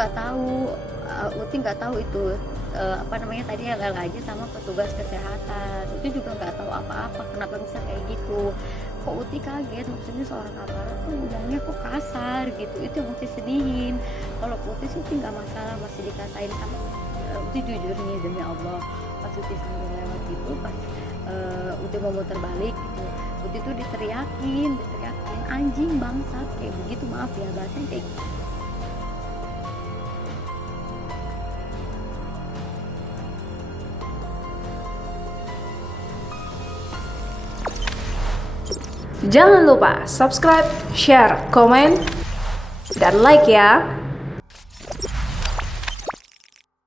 nggak tahu, Uti nggak tahu itu tadi yang aja sama petugas kesehatan itu juga nggak tahu apa-apa kenapa bisa kayak gitu. Kok Uti kaget, maksudnya seorang aparat tuh ngomongnya kok kasar gitu, itu yang Uti sedihin. Kalau Uti sih nggak masalah, masih dikatain sama Uti jujur nih demi Allah, pas Uti sambil lewat itu pas Uti mau muter balik gitu, Uti tuh diteriakin anjing bangsat kayak begitu, maaf ya bahasanya kayak gitu. Jangan lupa subscribe, share, komen, dan like ya.